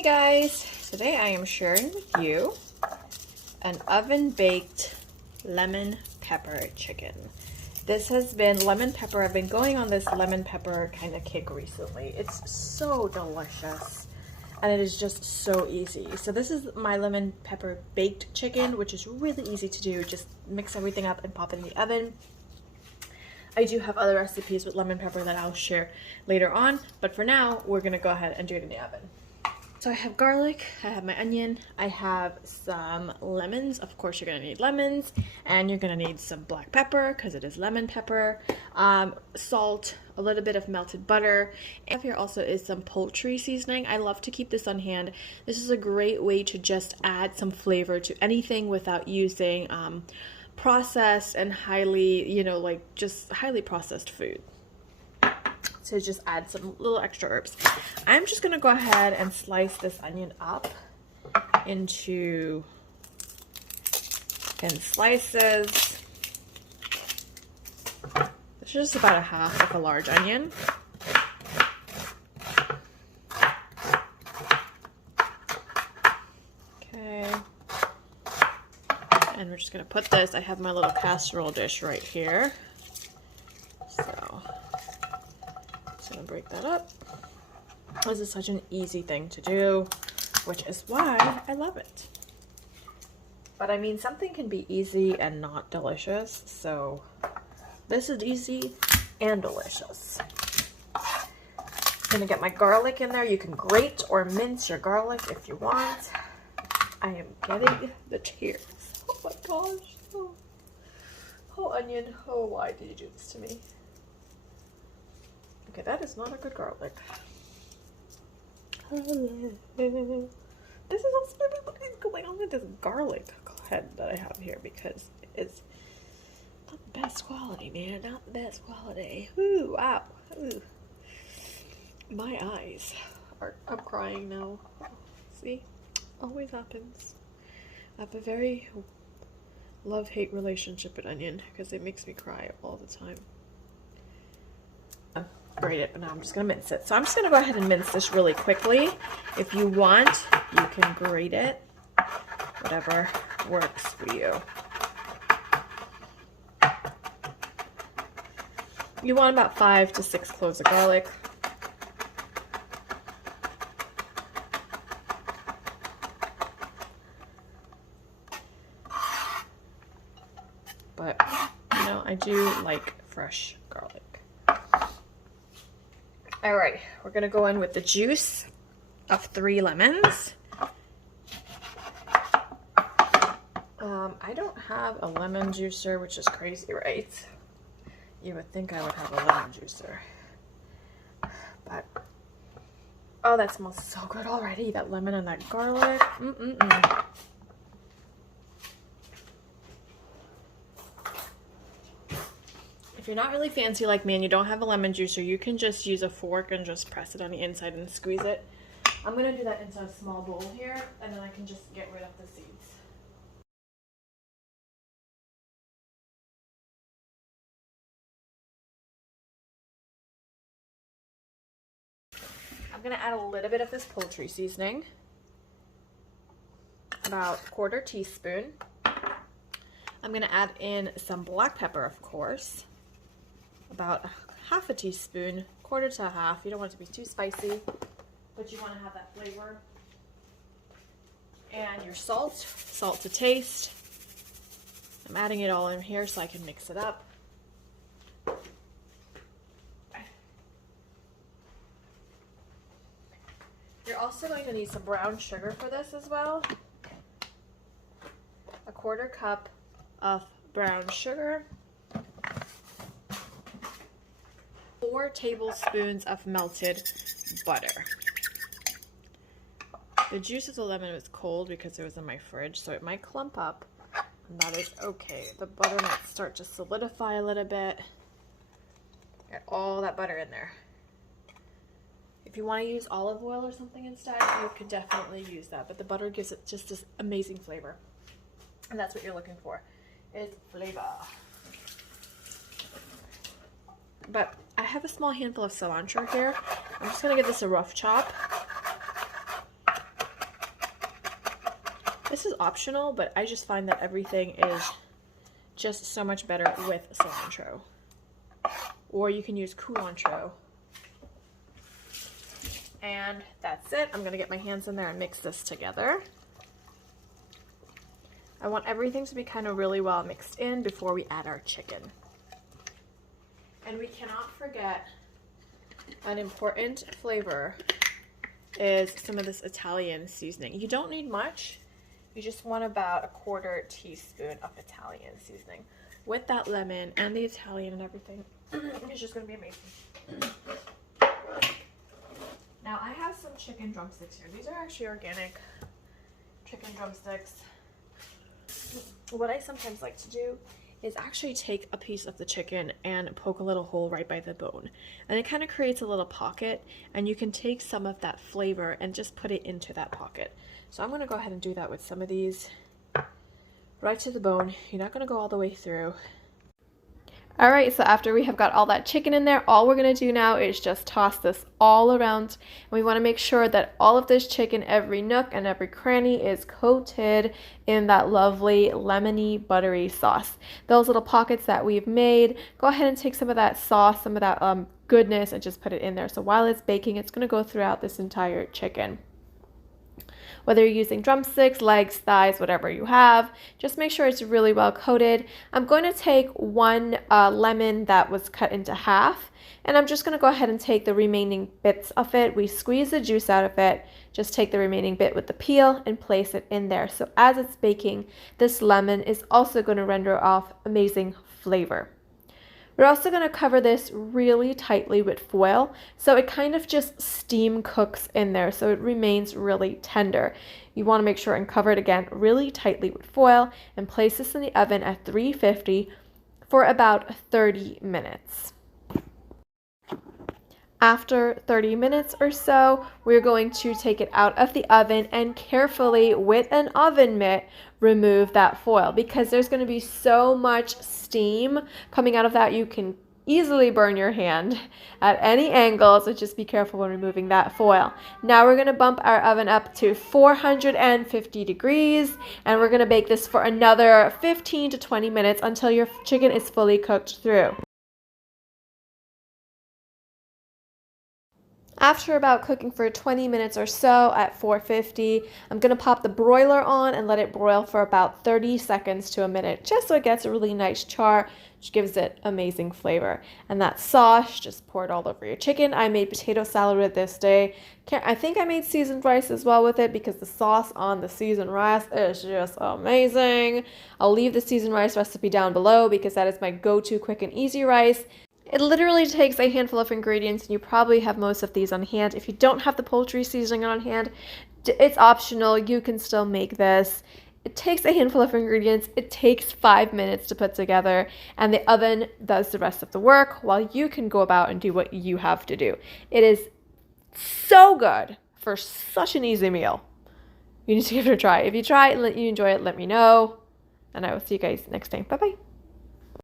Hey guys, today I am sharing with you an oven-baked lemon pepper chicken. This has been lemon pepper. I've been going on this lemon pepper kind of kick recently. It's so delicious and it is just so easy. So this is my lemon pepper baked chicken, which is really easy to do. Just mix everything up and pop it in the oven. I do have other recipes with lemon pepper that I'll share later on, but for now, we're gonna go ahead and do it in the oven. So I have garlic, I have my onion, I have some lemons. Of course, you're gonna need lemons, and you're gonna need some black pepper because it is lemon pepper, salt, a little bit of melted butter, and here also is some poultry seasoning. I love to keep this on hand. This is a great way to just add some flavor to anything without using processed and highly, just highly processed food. So just add some little extra herbs. I'm just gonna go ahead and slice this onion up into thin slices. This is just about a half of a large onion. Okay. And we're just gonna put this, I have my little casserole dish right here. So I'm gonna break that up. This is such an easy thing to do, which is why I love it. But I mean, something can be easy and not delicious, so this is easy and delicious. I'm gonna get my garlic in there. You can grate or mince your garlic if you want. I am getting the tears. Oh my gosh. Oh, onion. Oh, why did you do this to me? Okay, that is not a good garlic. This is also what's going on with this garlic head that I have here because it's not the best quality, man. Not the best quality. Ooh, wow. Ooh. My eyes are, I'm crying now. See? Always happens. I have a very love-hate relationship with onion because it makes me cry all the time. Grate it, but now I'm just gonna mince it. So I'm just gonna go ahead and mince this really quickly. If you want, you can grate it, whatever works for you. You want about 5 to 6 cloves of garlic. But, I do like fresh garlic. All right, we're gonna go in with the juice of 3 lemons. I don't have a lemon juicer, which is crazy, right? You would think I would have a lemon juicer. But, oh, that smells so good already, that lemon and that garlic. If you're not really fancy like me and you don't have a lemon juicer, you can just use a fork and just press it on the inside and squeeze it. I'm going to do that into a small bowl here, and then I can just get rid of the seeds. I'm going to add a little bit of this poultry seasoning, about 1/4 teaspoon. I'm going to add in some black pepper, of course. About 1/2 teaspoon, 1/4 to 1/2. You don't want it to be too spicy, but you want to have that flavor. And your salt to taste. I'm adding it all in here so I can mix it up. You're also going to need some brown sugar for this as well. 1/4 cup of brown sugar. 4 tablespoons of melted butter. The juice of the lemon was cold because it was in my fridge, so it might clump up, and that is okay. The butter might start to solidify a little bit. Get all that butter in there. If you want to use olive oil or something instead, you could definitely use that, but the butter gives it just this amazing flavor, and that's what you're looking for, is flavor. But I have a small handful of cilantro here. I'm just going to give this a rough chop. This is optional, but I just find that everything is just so much better with cilantro. Or you can use culantro. And that's it. I'm gonna get my hands in there and mix this together. I want everything to be kind of really well mixed in before we add our chicken. And we cannot forget an important flavor is some of this Italian seasoning. You don't need much. You just want about a 1/4 teaspoon of Italian seasoning. With that lemon and the Italian and everything, it's just gonna be amazing. Now I have some chicken drumsticks here. These are actually organic chicken drumsticks. What I sometimes like to do is actually take a piece of the chicken and poke a little hole right by the bone. And it kind of creates a little pocket, and you can take some of that flavor and just put it into that pocket. So I'm going to go ahead and do that with some of these right to the bone. You're not going to go all the way through. All right, so after we have got all that chicken in there, all we're gonna do now is just toss this all around. And we wanna make sure that all of this chicken, every nook and every cranny is coated in that lovely lemony, buttery sauce. Those little pockets that we've made, go ahead and take some of that sauce, some of that goodness, and just put it in there. So while it's baking, it's gonna go throughout this entire chicken. Whether you're using drumsticks, legs, thighs, whatever you have, just make sure it's really well coated. I'm going to take one lemon that was cut into half, and I'm just going to go ahead and take the remaining bits of it. We squeeze the juice out of it, just take the remaining bit with the peel and place it in there. So as it's baking, this lemon is also going to render off amazing flavor. We're also going to cover this really tightly with foil, so it kind of just steam cooks in there, so it remains really tender. You want to make sure and cover it again really tightly with foil and place this in the oven at 350 for about 30 minutes. After 30 minutes or so, we're going to take it out of the oven and carefully, with an oven mitt, remove that foil, because there's going to be so much steam coming out of that you can easily burn your hand at any angle, so just be careful when removing that foil. Now we're going to bump our oven up to 450 degrees, and we're going to bake this for another 15 to 20 minutes until your chicken is fully cooked through. After about cooking for 20 minutes or so at 450, I'm going to pop the broiler on and let it broil for about 30 seconds to a minute, just so it gets a really nice char, which gives it amazing flavor. And that sauce, just pour it all over your chicken. I made potato salad with this day. I think I made seasoned rice as well with it, because the sauce on the seasoned rice is just amazing. I'll leave the seasoned rice recipe down below, because that is my go-to quick and easy rice. It literally takes a handful of ingredients, and you probably have most of these on hand. If you don't have the poultry seasoning on hand, it's optional. You can still make this. It takes a handful of ingredients. It takes 5 minutes to put together, and the oven does the rest of the work while you can go about and do what you have to do. It is so good for such an easy meal. You need to give it a try. If you try it and you enjoy it, let me know, and I will see you guys next time. Bye-bye.